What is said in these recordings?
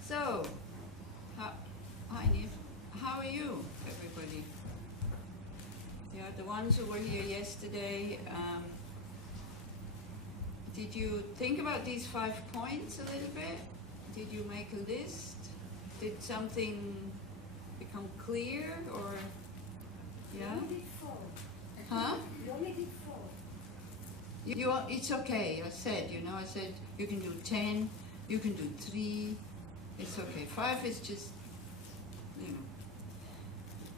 So, hi Nif, how are you, everybody? Yeah, the ones who were here yesterday, did you think about these 5 points a little bit? Did you make a list? Did something become clear, or, yeah? You only did 4. Huh? You only did 4. It's okay, I said you can do 10, you can do 3, it's okay. 5 is just,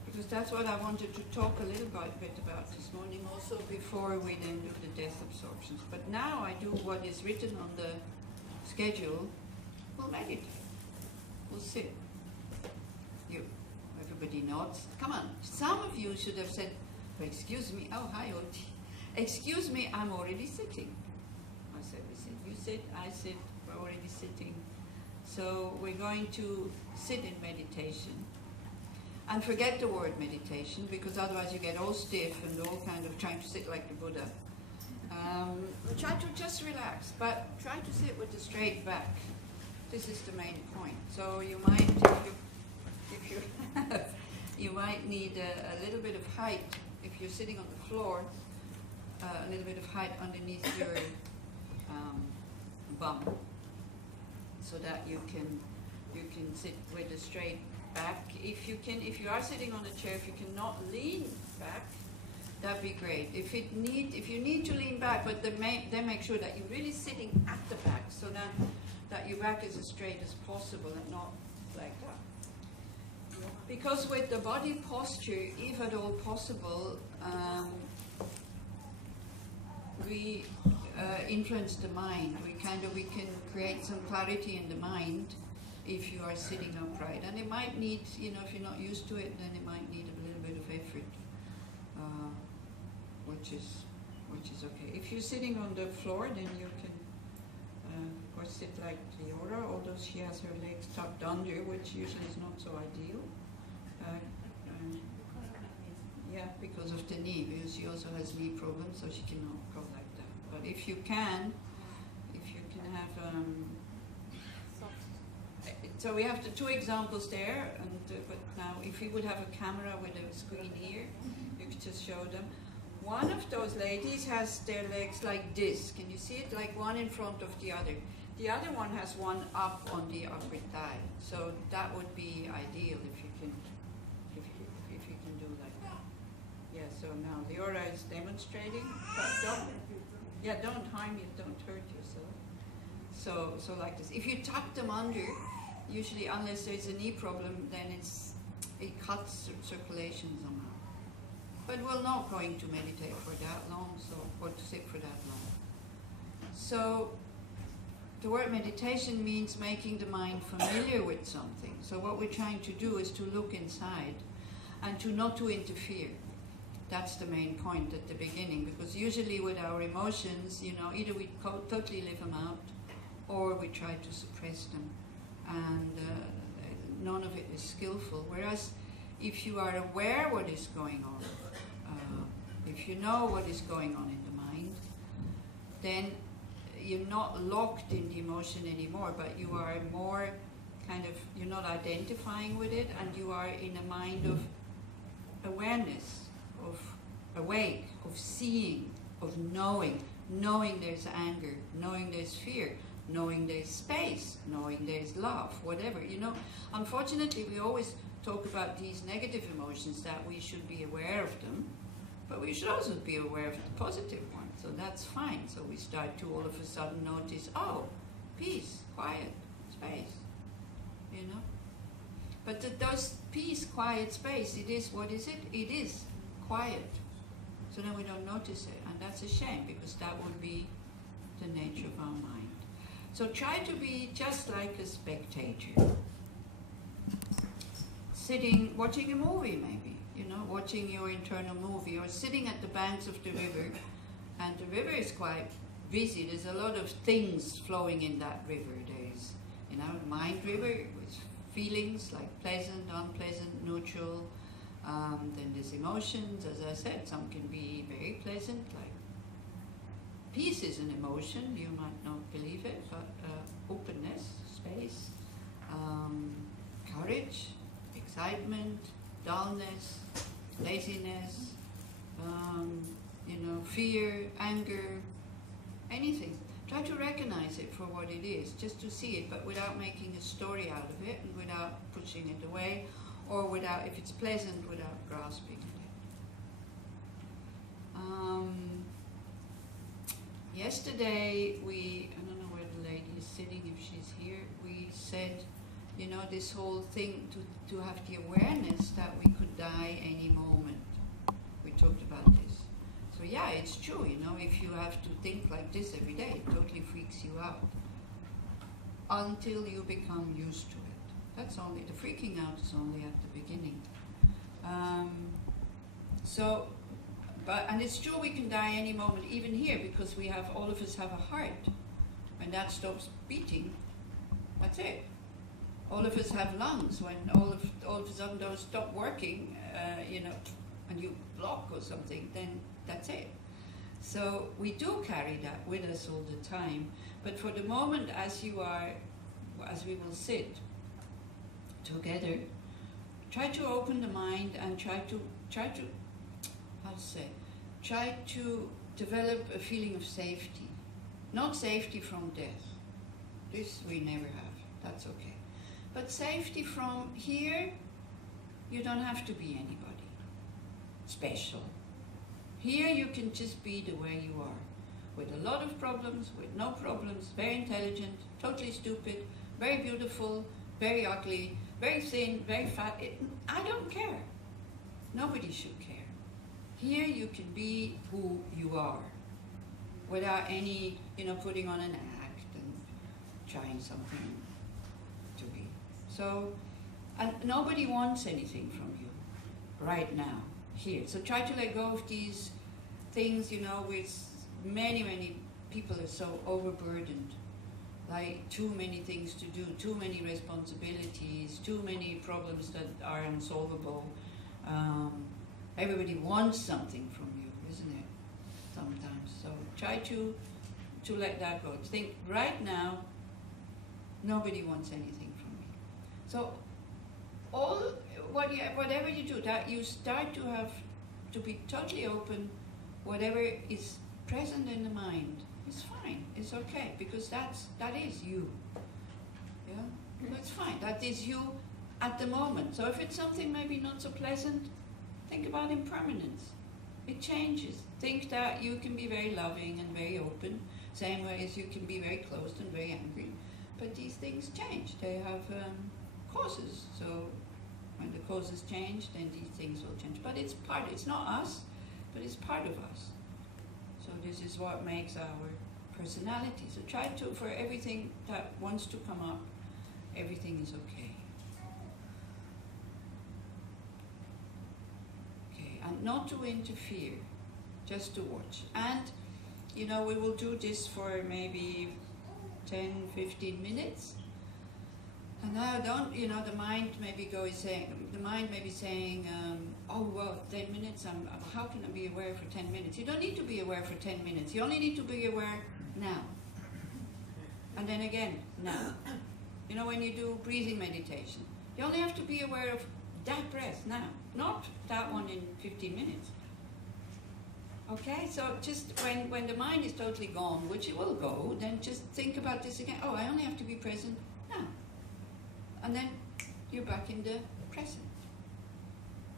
because that's what I wanted to talk a little bit about this morning also, before we then do the death absorptions. But now I do what is written on the schedule. We'll meditate. We'll sit. Everybody nods. Come on. Some of you should have said, oh, excuse me. Oh, hi, Oti. Excuse me, I'm already sitting. I said, we sit. You sit, I sit. We're already sitting. So we're going to sit in meditation. And forget the word meditation, because otherwise you get all stiff and all kind of trying to sit like the Buddha. Try to just relax, but try to sit with a straight back. This is the main point. So you might, if you have, you might need a little bit of height. If you're sitting on the floor, a little bit of height underneath your bum, so that you can sit with a straight back. If you are sitting on a chair, if you cannot lean back, that'd be great. If you need to lean back, but then make sure that you're really sitting at the back, so that your back is as straight as possible and not like that. Because with the body posture, if at all possible, we influence the mind. We can create some clarity in the mind if you are sitting upright, and it might need, if you're not used to it, then it might need a little bit of effort, which is okay. If you're sitting on the floor, then you can, of course, sit like Leora, although she has her legs tucked under, which usually is not so ideal. Yeah, because of the knee, because she also has knee problems, so she cannot go like that. But if you can have. So we have the 2 examples there, but now if we would have a camera with a screen here, you could just show them. One of those ladies has their legs like this. Can you see it? Like one in front of the other. The other one has one up on the upper thigh. So that would be ideal if you can do like that. Yeah. So now Leora is demonstrating, but don't harm you, don't hurt yourself. So like this. If you tuck them under, usually, unless there's a knee problem, then it cuts circulation somehow. But we're not going to meditate for that long, or to sit for that long. So the word meditation means making the mind familiar with something. So what we're trying to do is to look inside and not to interfere. That's the main point at the beginning, because usually with our emotions, either we totally live them out, or we try to suppress them. And none of it is skillful. Whereas if you are aware what is going on, if you know what is going on in the mind, then you're not locked in the emotion anymore, but you are more you're not identifying with it, and you are in a mind of awareness, of awake, of seeing, of knowing there's anger, knowing there's fear, knowing there's space, knowing there's love, whatever. Unfortunately, we always talk about these negative emotions, that we should be aware of them, but we should also be aware of the positive ones, so that's fine. So we start to all of a sudden notice, oh, peace, quiet, space, But those peace, quiet, space, it is, what is it? It is quiet. So then we don't notice it, and that's a shame, because that would be the nature of our mind. So try to be just like a spectator. Sitting, watching a movie maybe, watching your internal movie, or sitting at the banks of the river, and the river is quite busy. There's a lot of things flowing in that river. There's, mind river with feelings like pleasant, unpleasant, neutral. Then there's emotions, as I said, some can be very pleasant, like peace is an emotion, you might not believe it, but openness, space, courage, excitement, dullness, laziness, fear, anger, anything. Try to recognize it for what it is, just to see it, but without making a story out of it, and without pushing it away, or without, if it's pleasant, without grasping it. Yesterday, I don't know where the lady is sitting, if she's here, we said, this whole thing to have the awareness that we could die any moment. We talked about this. So yeah, it's true, if you have to think like this every day, it totally freaks you out. Until you become used to it. That's only, the freaking out is only at the beginning. And it's true we can die any moment, even here, because all of us have a heart. When that stops beating, that's it. All of us have lungs. When all of a sudden those stop working, and you block or something, then that's it. So we do carry that with us all the time. But for the moment, as we will sit together, try to open the mind and try to develop a feeling of safety. Not safety from death. This we never have. That's okay. But safety from here, you don't have to be anybody special. Here you can just be the way you are. With a lot of problems, with no problems, very intelligent, totally stupid, very beautiful, very ugly, very thin, very fat. I don't care. Nobody should care. Here you can be who you are, without any, putting on an act and trying something to be. So, and nobody wants anything from you right now, here. So try to let go of these things, with many people are so overburdened. Like too many things to do, too many responsibilities, too many problems that are unsolvable. Everybody wants something from you, isn't it? Sometimes. So try to let that go. Think right now, nobody wants anything from me. So whatever you do, that you start to have to be totally open. Whatever is present in the mind is fine. It's okay, because that is you. Yeah, that's fine. That is you at the moment. So if it's something maybe not so pleasant, think about impermanence. It changes. Think that you can be very loving and very open, same way as you can be very closed and very angry. But these things change. They have causes. So when the causes change, then these things will change. But it's not us, but it's part of us. So this is what makes our personality. So try to, for everything that wants to come up, everything is okay. Okay, and not to interfere, just to watch. And, we will do this for maybe 10, 15 minutes. And now the mind may be saying, oh, well, 10 minutes, how can I be aware for 10 minutes? You don't need to be aware for 10 minutes. You only need to be aware now. And then again, now. When you do breathing meditation, you only have to be aware of that breath now, not that one in 15 minutes. Okay, so just when the mind is totally gone, which it will go, then just think about this again. Oh, I only have to be present now. And then you're back in the present.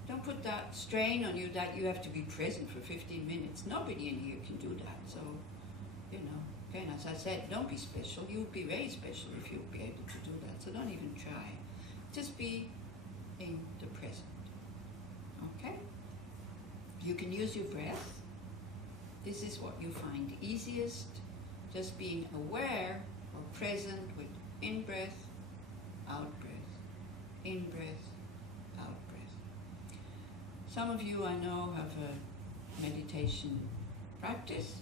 Don't put that strain on you that you have to be present for 15 minutes. Nobody in here can do that. So, again, as I said, don't be special. You would be very special if you would be able to do that. So don't even try. Just be in the present. Okay? You can use your breath. This is what you find easiest. Just being aware or present with in-breath, out-breath, in-breath, out-breath. Some of you I know have a meditation practice.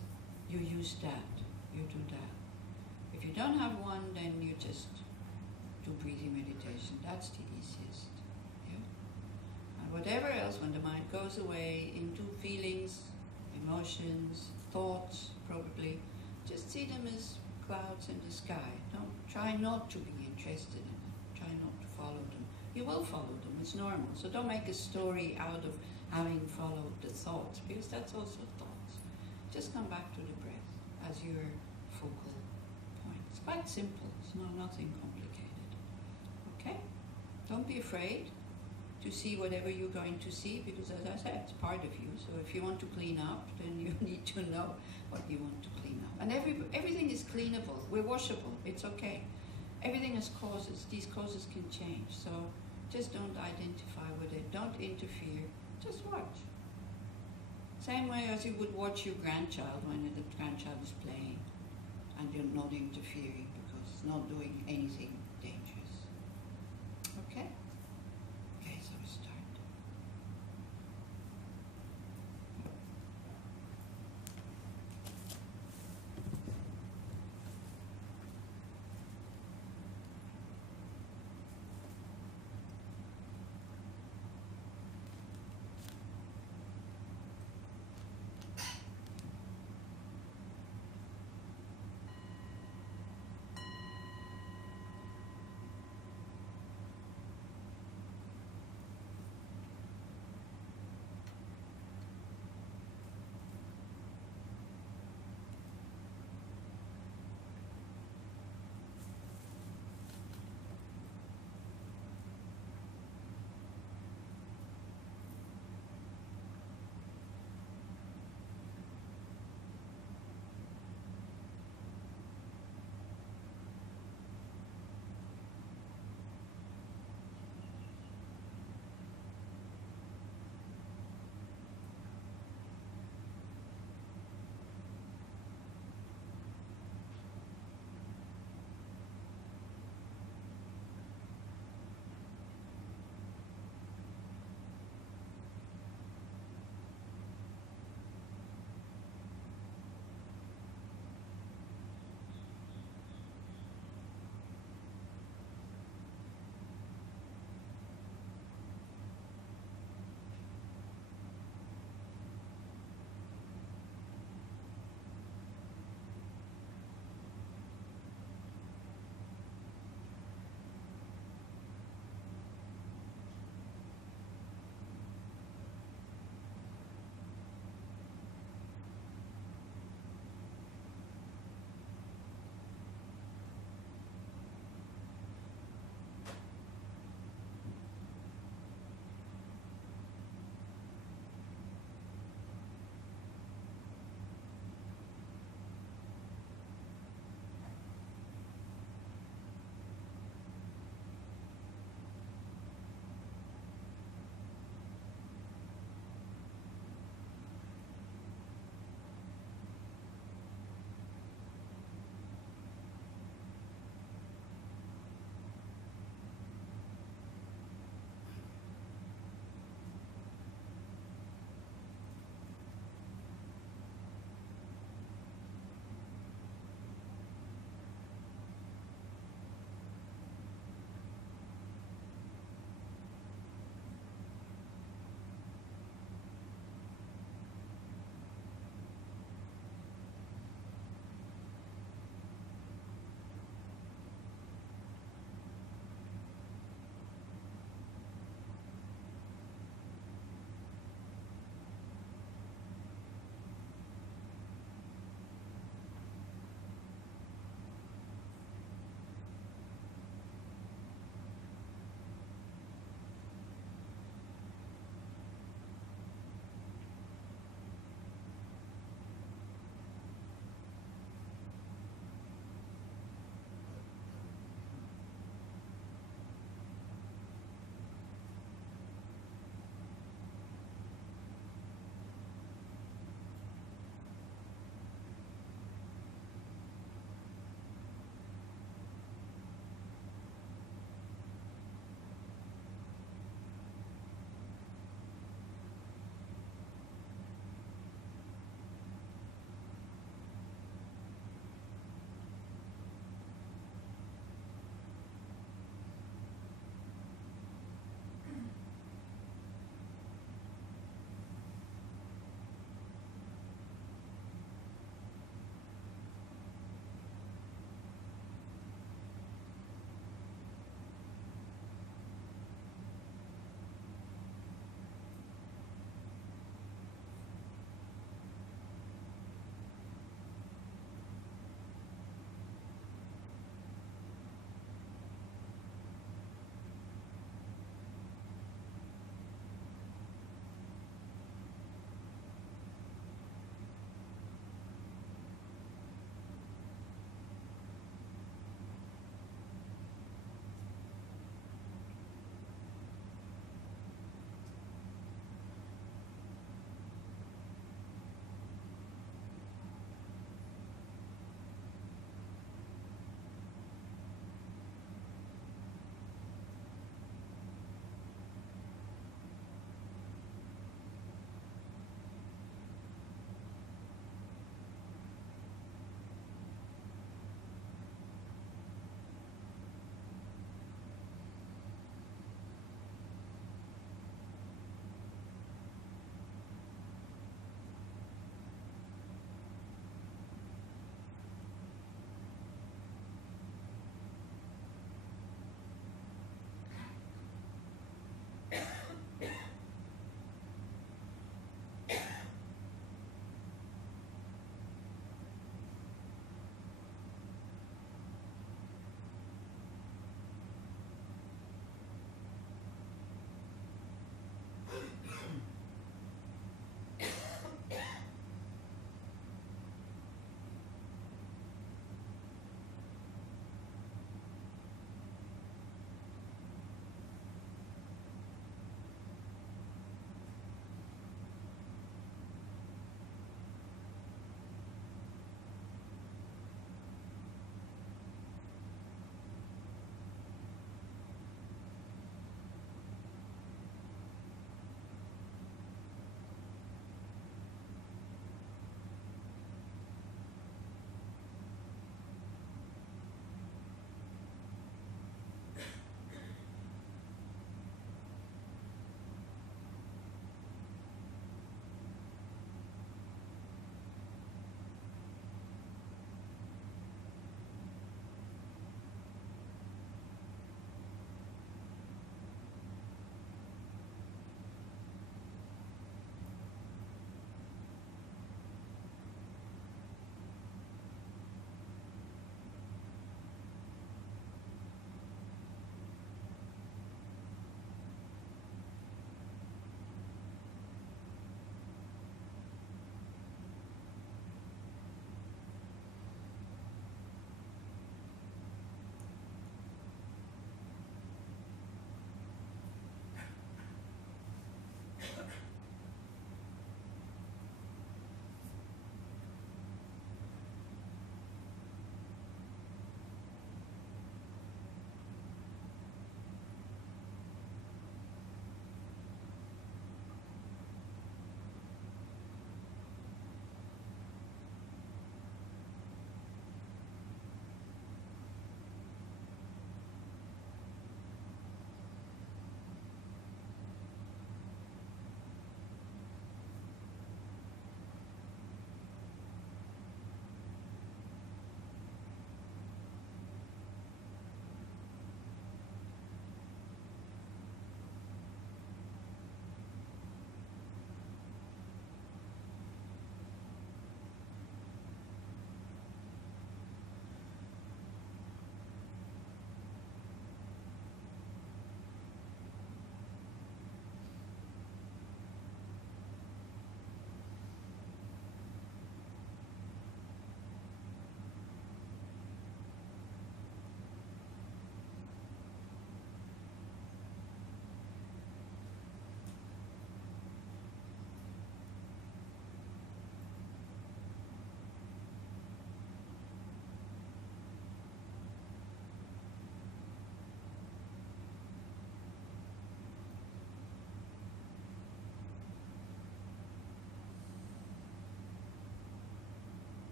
You use that. You do that. If you don't have one, then you just do breathing meditation. That's the easiest. Yeah? And whatever else, when the mind goes away into feelings, emotions, thoughts, probably. Just see them as clouds in the sky. Don't try not to be interested in them. Try not to follow them. You will follow them, it's normal. So don't make a story out of having followed the thoughts, because that's also thoughts. Just come back to the breath as your focal point. It's quite simple, it's nothing complicated. Okay? Don't be afraid to see whatever you're going to see, because as I said, it's part of you. So if you want to clean up, then you need to know what you want to clean up. And everything is cleanable. We're washable. It's okay. Everything has causes. These causes can change. So just don't identify with it. Don't interfere. Just watch. Same way as you would watch your grandchild when the grandchild is playing, and you're not interfering because it's not doing anything dangerous. Okay? Okay, so we start.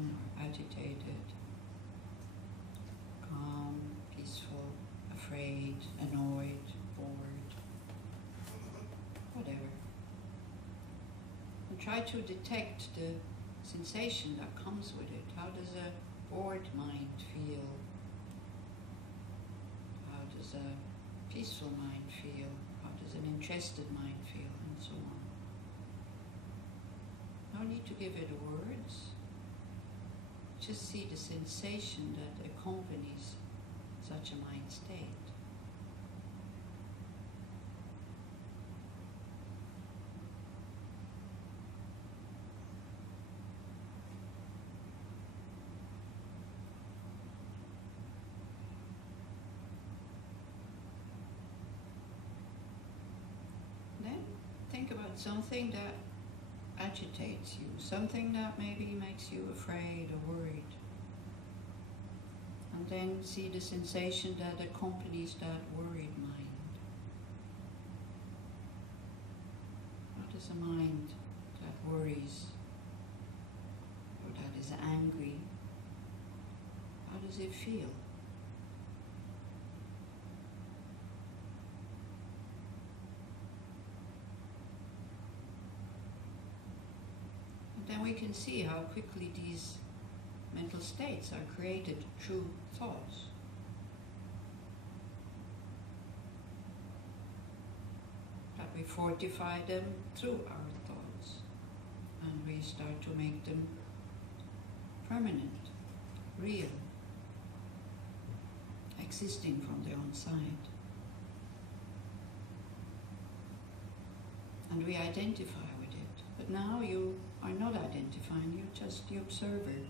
down or agitated, calm, peaceful, afraid, annoyed, bored, whatever. And try to detect the sensation that comes with it. How does a bored mind feel? How does a peaceful mind feel? How does an interested mind feel? And so on. No need to give it words. Just see the sensation that accompanies such a mind state. Then think about something that agitates you, something that maybe makes you afraid or worried. And then see the sensation that accompanies that worried mind. What is a mind that worries or that is angry? How does it feel? Then we can see how quickly these mental states are created through thoughts. That we fortify them through our thoughts, and we start to make them permanent, real, existing from their own side. And we identify with it. But now you are not identifying, you're just the observer.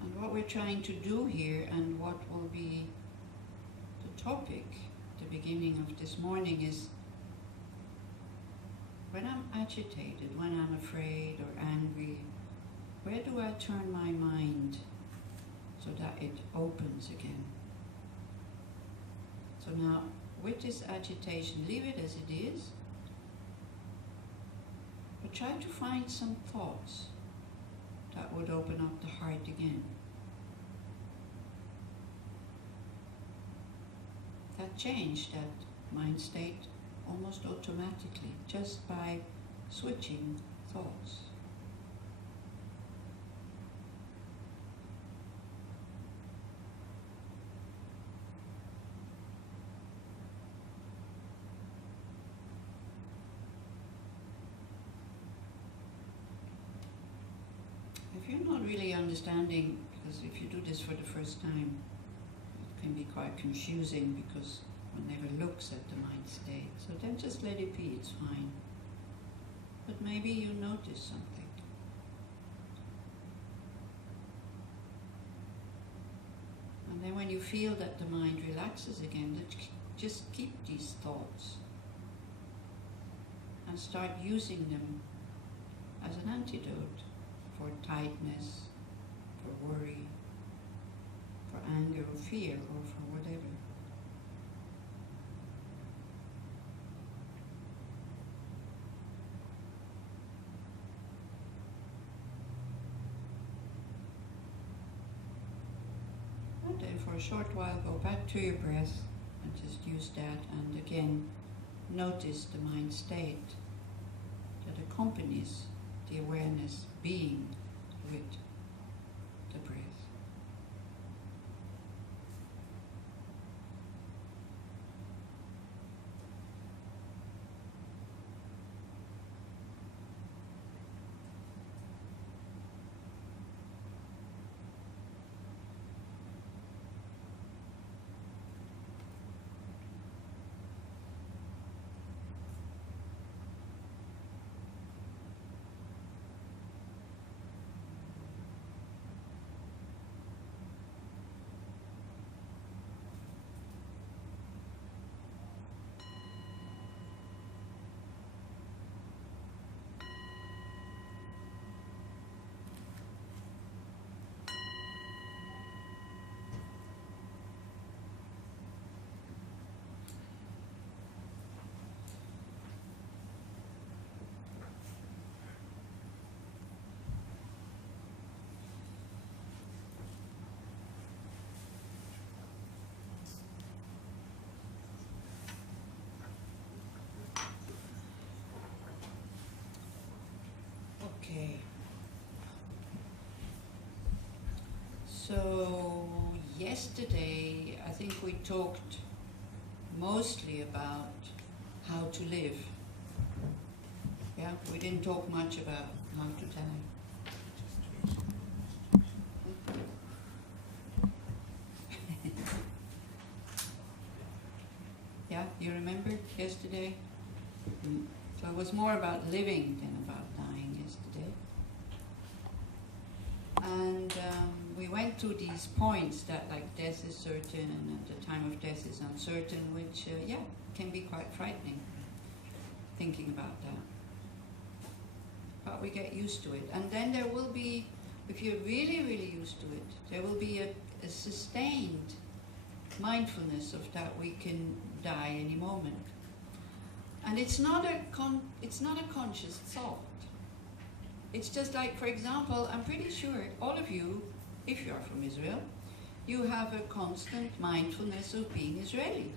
And what we're trying to do here, and what will be the topic, the beginning of this morning, is when I'm agitated, when I'm afraid or angry, where do I turn my mind so that it opens again? So now, with this agitation, leave it as it is, but try to find some thoughts that would open up the heart again. That change that mind state almost automatically, just by switching thoughts. If you're not really understanding, because if you do this for the first time, it can be quite confusing because one never looks at the mind state. So then just let it be, it's fine. But maybe you notice something. And then when you feel that the mind relaxes again, just keep these thoughts and start using them as an antidote for tightness, for worry, for anger or fear, or for whatever. And then for a short while go back to your breath and just use that, and again notice the mind state that accompanies the awareness being with the breath. So yesterday, I think we talked mostly about how to live. Yeah, we didn't talk much about how to die. Yeah, you remember yesterday? So it was more about living than about dying yesterday. And we went through these points that like death is certain and the time of death is uncertain, which, yeah, can be quite frightening, thinking about that. But we get used to it. And then there will be, if you're really, really used to it, there will be a sustained mindfulness of that we can die any moment. And it's not a conscious thought. It's just like, for example, I'm pretty sure all of you, if you are from Israel, you have a constant mindfulness of being Israeli.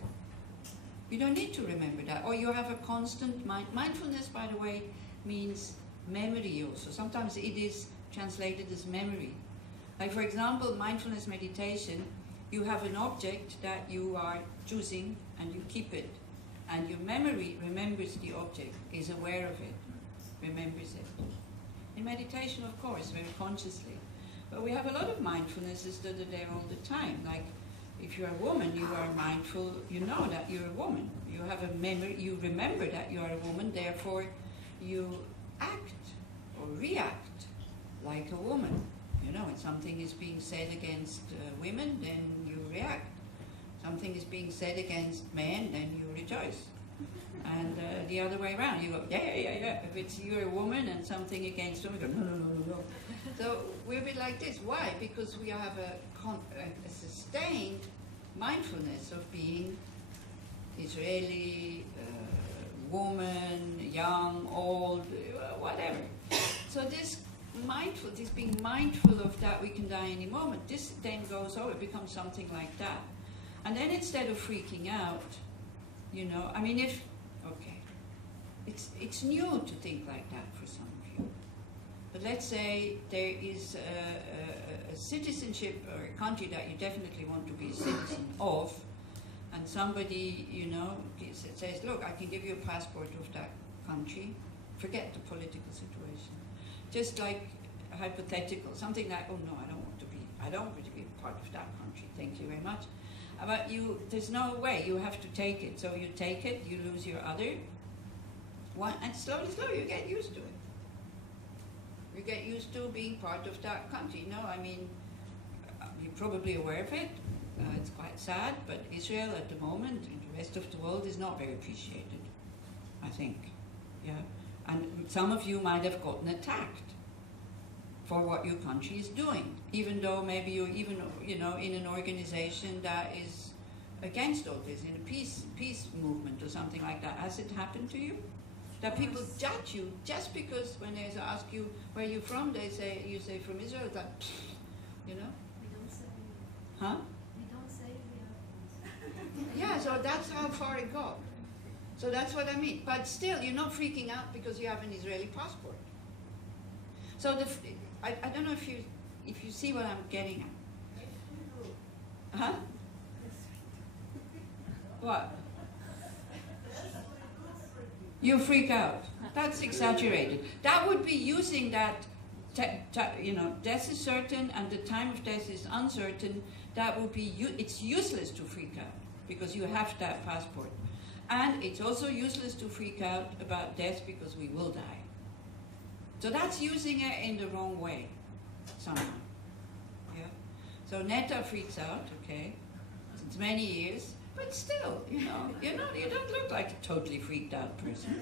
You don't need to remember that. Or you have a constant mindfulness, by the way, means memory also. Sometimes it is translated as memory. Like, for example, mindfulness meditation, you have an object that you are choosing and you keep it. And your memory remembers the object, is aware of it, remembers it. In meditation, of course, very consciously. But we have a lot of mindfulnesses that are there all the time. Like, if you're a woman, you are mindful, you know that you're a woman. You have a memory, you remember that you are a woman, therefore you act or react like a woman. You know, when something is being said against women, then you react. Something is being said against men, then you rejoice. And the other way around, you go, yeah. If it's you're a woman and something against women, you go, no. So we're a bit like this. Why? Because we have a sustained mindfulness of being Israeli, woman, young, old, whatever. So this being mindful of that we can die any moment, this then goes over, it becomes something like that. And then instead of freaking out, you know, I mean, it's new to think like that for some of you. But let's say there is a citizenship or a country that you definitely want to be a citizen of, and somebody, you know, says, look, I can give you a passport of that country. Forget the political situation. Just like a hypothetical, something like, oh no, I don't want to be part of that country, thank you very much. But there's no way, you have to take it. So you take it, you lose your other one, and slowly you get used to it. You get used to being part of that country. No, I mean, you're probably aware of it. It's quite sad, but Israel at the moment, and the rest of the world, is not very appreciated, I think. Yeah, and some of you might have gotten attacked for what your country is doing, even though maybe you're even, you know, in an organization that is against all this, in a peace movement or something like that. Has it happened to you? That people judge you just because when they ask you where you're from, you say from Israel, it's like, you know? We don't say. Huh? We don't say we are. Yeah, so that's how far it got. So that's what I mean. But still, you're not freaking out because you have an Israeli passport. So I don't know if you see what I'm getting at. Huh? What? You freak out. That's exaggerated. That would be using that, you know, death is certain and the time of death is uncertain. That would be, it's useless to freak out because you have that passport. And it's also useless to freak out about death because we will die. So that's using it in the wrong way, somehow. Yeah. So Netta freaks out, okay, since many years, but still, you know, you don't look like a totally freaked out person.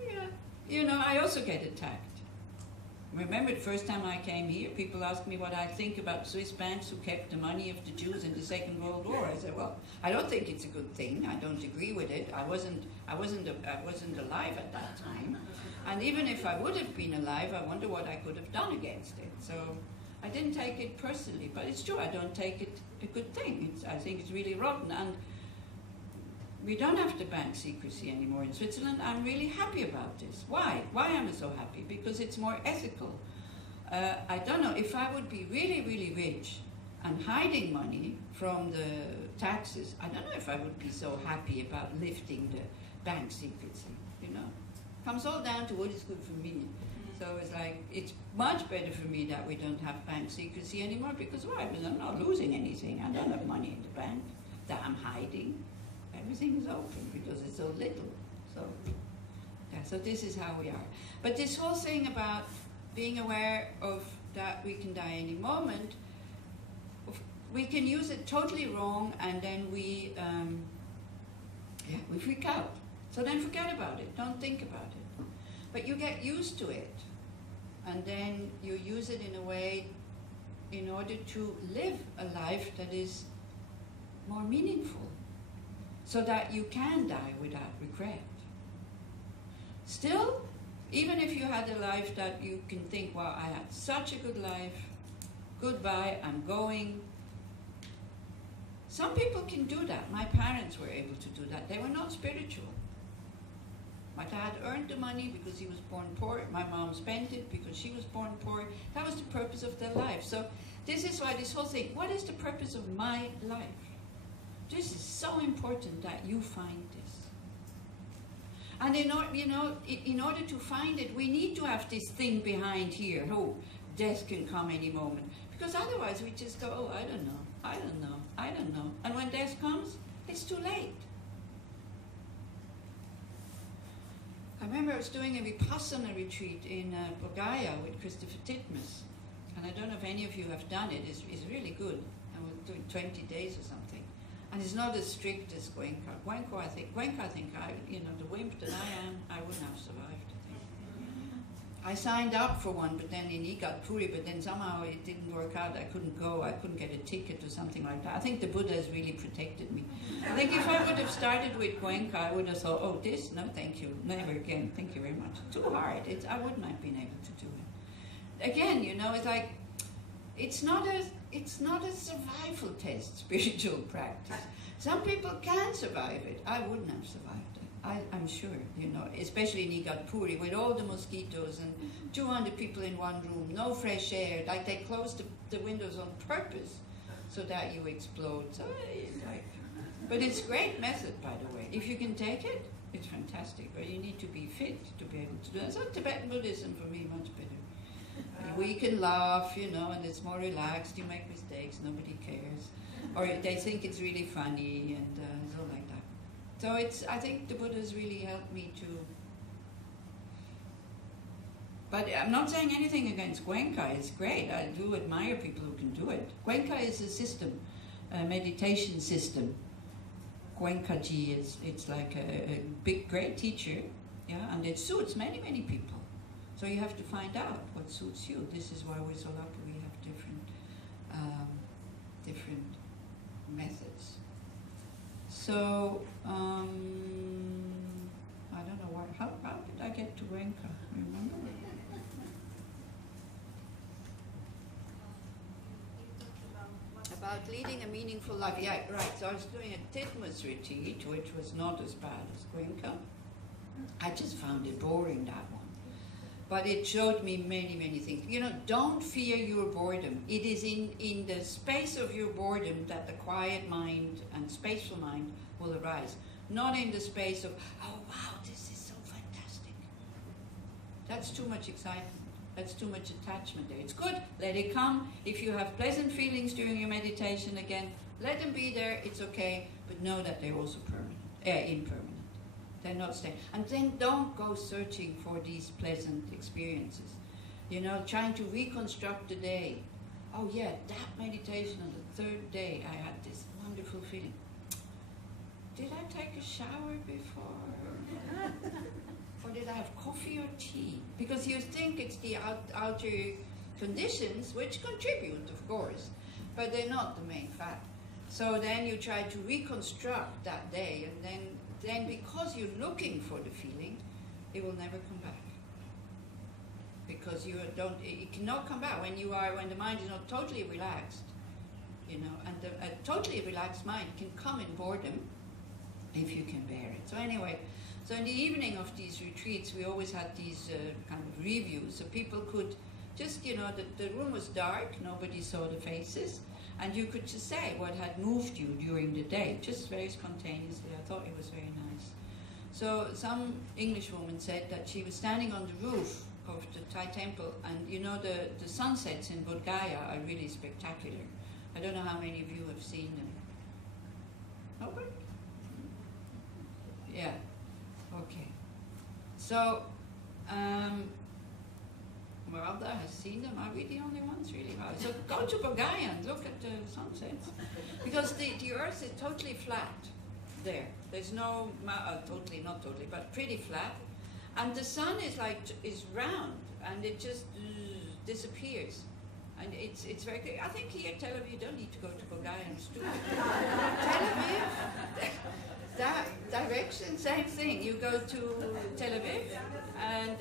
Yeah. You know, I also get attacked. Remember the first time I came here, people asked me what I think about Swiss banks who kept the money of the Jews in the Second World War. I said, well, I don't think it's a good thing. I don't agree with it. I wasn't alive at that time. And even if I would have been alive, I wonder what I could have done against it. So I didn't take it personally, but it's true, I don't take it a good thing. I think it's really rotten. And we don't have the bank secrecy anymore in Switzerland. I'm really happy about this. Why? Why am I so happy? Because it's more ethical. I don't know, if I would be really, really rich and hiding money from the taxes, I don't know if I would be so happy about lifting the bank secrecy, you know. Comes all down to what is good for me. So it's like, it's much better for me that we don't have bank secrecy anymore, because why? Because I'm not losing anything. I don't have money in the bank that I'm hiding. Everything is open because it's so little. So, yeah, so this is how we are. But this whole thing about being aware of that we can die any moment, we can use it totally wrong, and then we freak out. So then forget about it. Don't think about it. But you get used to it, and then you use it in a way in order to live a life that is more meaningful, so that you can die without regret. Still, even if you had a life that you can think, wow, I had such a good life, goodbye, I'm going. Some people can do that. My parents were able to do that. They were not spiritual. My dad earned the money because he was born poor. My mom spent it because she was born poor. That was the purpose of their life. So this is why this whole thing, what is the purpose of my life? This is so important that you find this. And in order to find it, we need to have this thing behind here. Oh, death can come any moment. Because otherwise we just go, oh, I don't know, I don't know, I don't know. And when death comes, it's too late. I remember I was doing a Vipassana retreat in Bulgaria with Christopher Titmus. And I don't know if any of you have done it. It's really good. And we're doing 20 days or something. And it's not as strict as Goenka. Goenka, I think, the wimp that I am, I wouldn't have survived, I think. I signed up for one, but then in Igatpuri, but then somehow it didn't work out. I couldn't go. I couldn't get a ticket or something like that. I think the Buddha has really protected me. I think if I would have started with Goenka, I would have thought, oh, this? No, thank you. Never again. Thank you very much. Too hard. I wouldn't have been able to do it. Again, it's like, it's not a survival test, spiritual practice. Some people can survive it. I wouldn't have survived it. I'm sure, especially in Igatpuri with all the mosquitoes and 200 people in one room, no fresh air. Like they close the windows on purpose so that you explode. So, but it's a great method, by the way. If you can take it, it's fantastic. But you need to be fit to be able to do it. So Tibetan Buddhism for me much better. We can laugh, and it's more relaxed. You make mistakes, nobody cares. Or they think it's really funny, and so like that. So I think the Buddha's really helped me to... But I'm not saying anything against Goenka. It's great. I do admire people who can do it. Goenka is a system, a meditation system. Goenka-ji it's like a big, great teacher, yeah, and it suits many, many people. So you have to find out what suits you. This is why we're so lucky we have different methods. So, I don't know how did I get to Goenka? Remember? About leading a meaningful life. Yeah, right. So I was doing a Titmus retreat, which was not as bad as Goenka. I just found it boring, that one. But it showed me many, many things. Don't fear your boredom. It is in the space of your boredom that the quiet mind and spaceful mind will arise. Not in the space of, oh wow, this is so fantastic. That's too much excitement. That's too much attachment there. It's good, let it come. If you have pleasant feelings during your meditation, again, let them be there, it's okay. But know that they're also impermanent. They're not staying. And then don't go searching for these pleasant experiences. Trying to reconstruct the day. Oh yeah, that meditation on the third day, I had this wonderful feeling. Did I take a shower before? Or did I have coffee or tea? Because you think it's the outer conditions which contribute, of course, but they're not the main fact. So then you try to reconstruct that day, and then because you're looking for the feeling, it will never come back. Because it cannot come back when the mind is not totally relaxed, and a totally relaxed mind can come in boredom, if you can bear it. So anyway, so in the evening of these retreats, we always had these kind of reviews, so people could just, you know, the room was dark, nobody saw the faces, and you could just say what had moved you during the day, just very spontaneously. I thought it was very nice. So some English woman said that she was standing on the roof of the Thai temple, and you know, the sunsets in Bodh Gaya are really spectacular. I don't know how many of you have seen them. Nobody? Yeah. Okay. So, well, I have seen them. Are we the only ones, really? Wow. So go to Bodh Gaya and look at the sunsets. Because the earth is totally flat there. There's no, totally, not totally, but pretty flat. And the sun is round, and it just disappears. And it's very clear. I think here, Tel Aviv, you don't need to go to Bodh Gaya and stupid. Tel Aviv, that direction, same thing. You go to Tel Aviv, and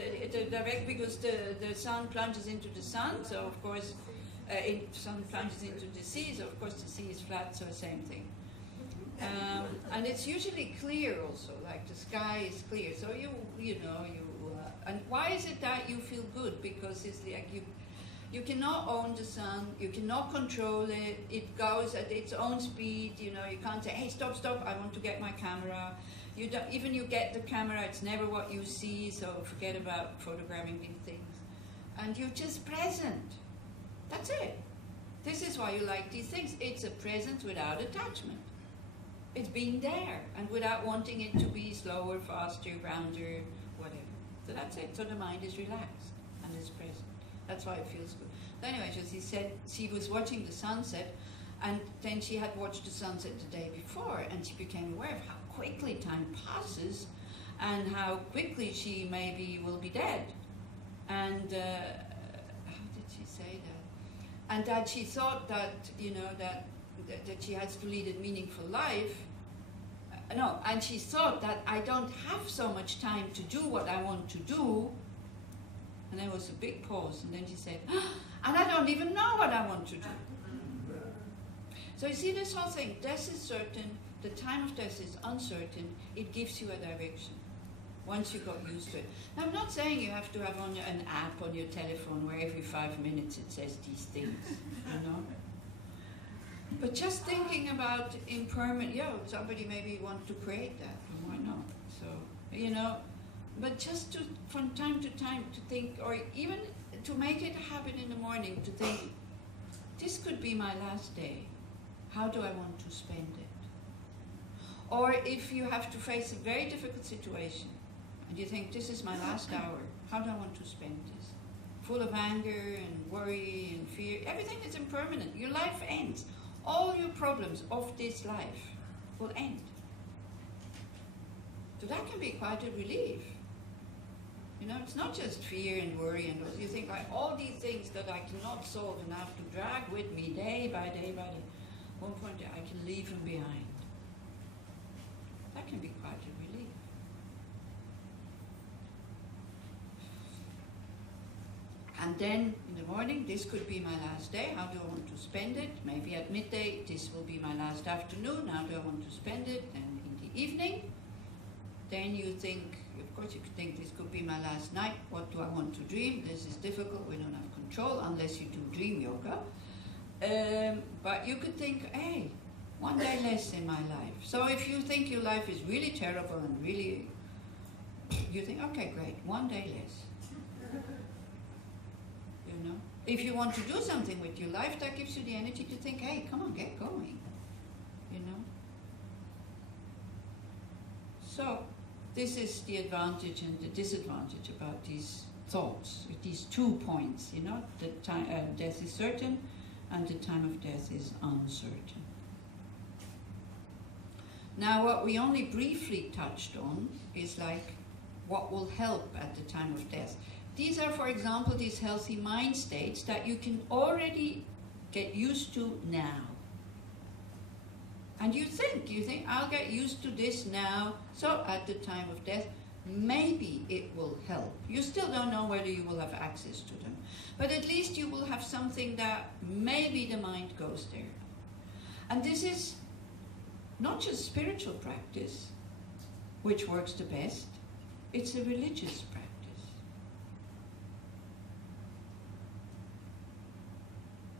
direct, because the sun plunges into the sun, so of course, sun plunges into the sea, so of course the sea is flat, so same thing. And it's usually clear also, like the sky is clear. So and why is it that you feel good? Because it's like you cannot own the sun, you cannot control it, it goes at its own speed, you know, you can't say, hey, stop, I want to get my camera. Even you get the camera, it's never what you see, so forget about photographing these things. And you're just present. That's it. This is why you like these things. It's a presence without attachment. It's being there, and without wanting it to be slower, faster, rounder, whatever. So that's it. So the mind is relaxed and is present. That's why it feels good. So anyway, she said she was watching the sunset, and then she had watched the sunset the day before, and she became aware of how quickly time passes, and how quickly she maybe will be dead. And how did she say that? And that she thought that, you know, that she has to lead a meaningful life. No, and she thought that I don't have so much time to do what I want to do. And there was a big pause, and then she said, and I don't even know what I want to do. So you see this whole thing, death is certain, the time of death is uncertain, it gives you a direction, once you got used to it. Now, I'm not saying you have to have on an app on your telephone where every 5 minutes it says these things, you know? But just thinking about impermanent, somebody maybe wants to create that, and why not? So, you know, but just to, from time to time, to think, or even to make it a habit in the morning, to think, this could be my last day. How do I want to spend it? Or if you have to face a very difficult situation, and you think, this is my last hour, how do I want to spend this? Full of anger and worry and fear. Everything is impermanent. Your life ends. All your problems of this life will end. So that can be quite a relief. You know, it's not just fear and worry, and you think, like, all these things that I cannot solve and have to drag with me day by day by day. At one point I can leave them behind. That can be quite a relief. And then in the morning, this could be my last day. How do I want to spend it? Maybe at midday, this will be my last afternoon. How do I want to spend it? And in the evening, then you think, of course you could think, this could be my last night. What do I want to dream? This is difficult. We don't have control unless you do dream yoga. But you could think, hey, one day less in my life. So if you think your life is really terrible and really, you think, okay, great, one day less. You know, if you want to do something with your life, that gives you the energy to think, hey, come on, get going. You know. So this is the advantage and the disadvantage about these thoughts, these 2 points. You know, the time death is certain, and the time of death is uncertain. Now, what we only briefly touched on is like what will help at the time of death. These are, for example, these healthy mind states that you can already get used to now. And you think, I'll get used to this now, so at the time of death, maybe it will help. You still don't know whether you will have access to them. But at least you will have something that maybe the mind goes there. And this is not just spiritual practice, which works the best. It's a religious practice.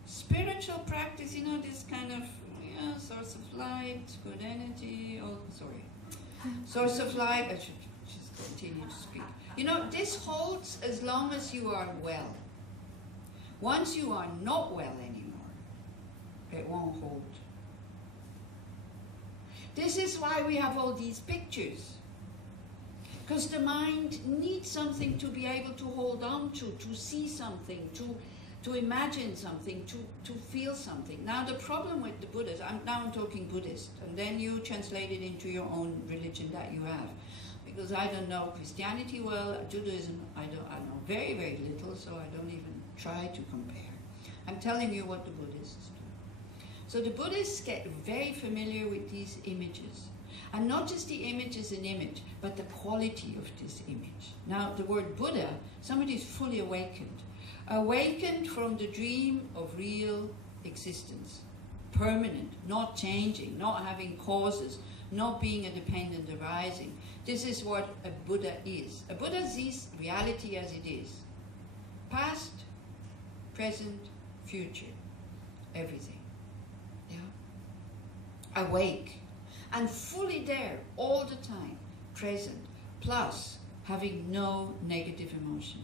Spiritual practice, you know, this kind of source of light, good energy, source of light, I should just continue to speak. You know, this holds as long as you are well. Once you are not well anymore, it won't hold. This is why we have all these pictures. Because the mind needs something to be able to hold on to see something, to imagine something, to feel something. Now the problem with the Buddhas, I'm talking Buddhist, and then you translate it into your own religion that you have. Because I don't know Christianity well, Judaism, I know very, very little, so I don't even try to compare. I'm telling you what the Buddhists do. So the Buddhists get very familiar with these images. And not just the image as an image, but the quality of this image. Now the word Buddha, somebody is fully awakened. Awakened from the dream of real existence. Permanent, not changing, not having causes, not being a dependent arising. This is what a Buddha is. A Buddha sees reality as it is. Past, present, future, everything. Yeah? Awake. And fully there, all the time, present, plus having no negative emotions.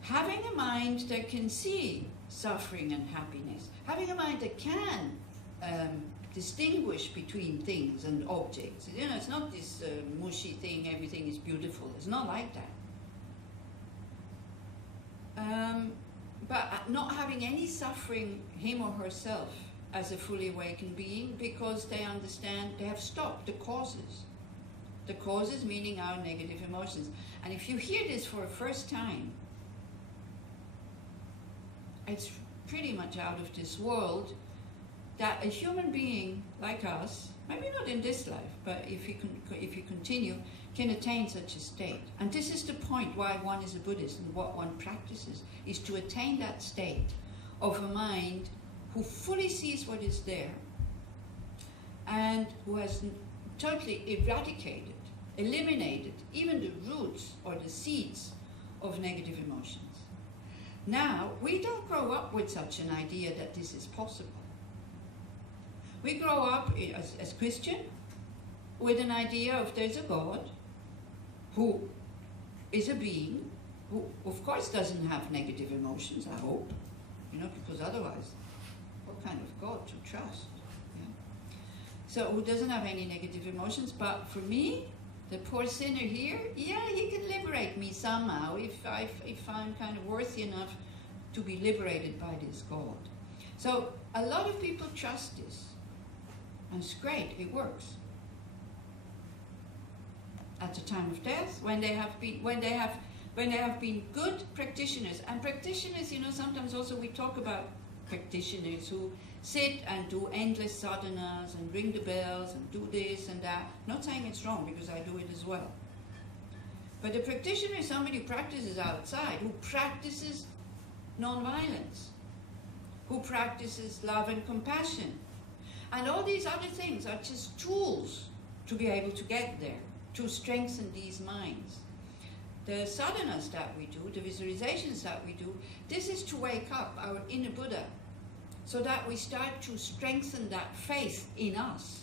Having a mind that can see suffering and happiness. Having a mind that can distinguish between things and objects. You know, it's not this mushy thing, everything is beautiful. It's not like that. But not having any suffering, him or herself, as a fully awakened being, because they understand, they have stopped the causes. The causes meaning our negative emotions. And if you hear this for the first time, it's pretty much out of this world, that a human being like us, maybe not in this life, but if you continue, can attain such a state. And this is the point why one is a Buddhist and what one practices, is to attain that state of a mind who fully sees what is there and who has totally eradicated, eliminated even the roots or the seeds of negative emotions. Now, we don't grow up with such an idea that this is possible. We grow up as Christian with an idea of there's a God who is a being who, of course, doesn't have negative emotions, I hope, you know, because otherwise, what kind of God to trust? Yeah? So, who doesn't have any negative emotions, but for me, the poor sinner here, yeah, he can liberate me somehow if I'm kind of worthy enough to be liberated by this God. So a lot of people trust this, and it's great, it works. At the time of death, when they have been good practitioners, and practitioners, you know, sometimes also we talk about practitioners who sit and do endless sadhanas and ring the bells and do this and that. Not saying it's wrong, because I do it as well. But the practitioner is somebody who practices outside, who practices non-violence, who practices love and compassion. And all these other things are just tools to be able to get there, to strengthen these minds. The sadhanas that we do, the visualizations that we do, this is to wake up our inner Buddha, so that we start to strengthen that faith in us.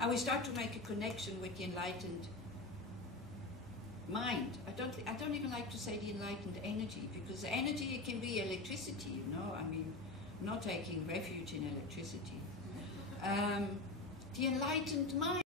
And we start to make a connection with the enlightened mind. I don't even like to say the enlightened energy, because energy, it can be electricity, you know. I mean, I'm not taking refuge in electricity. The enlightened mind.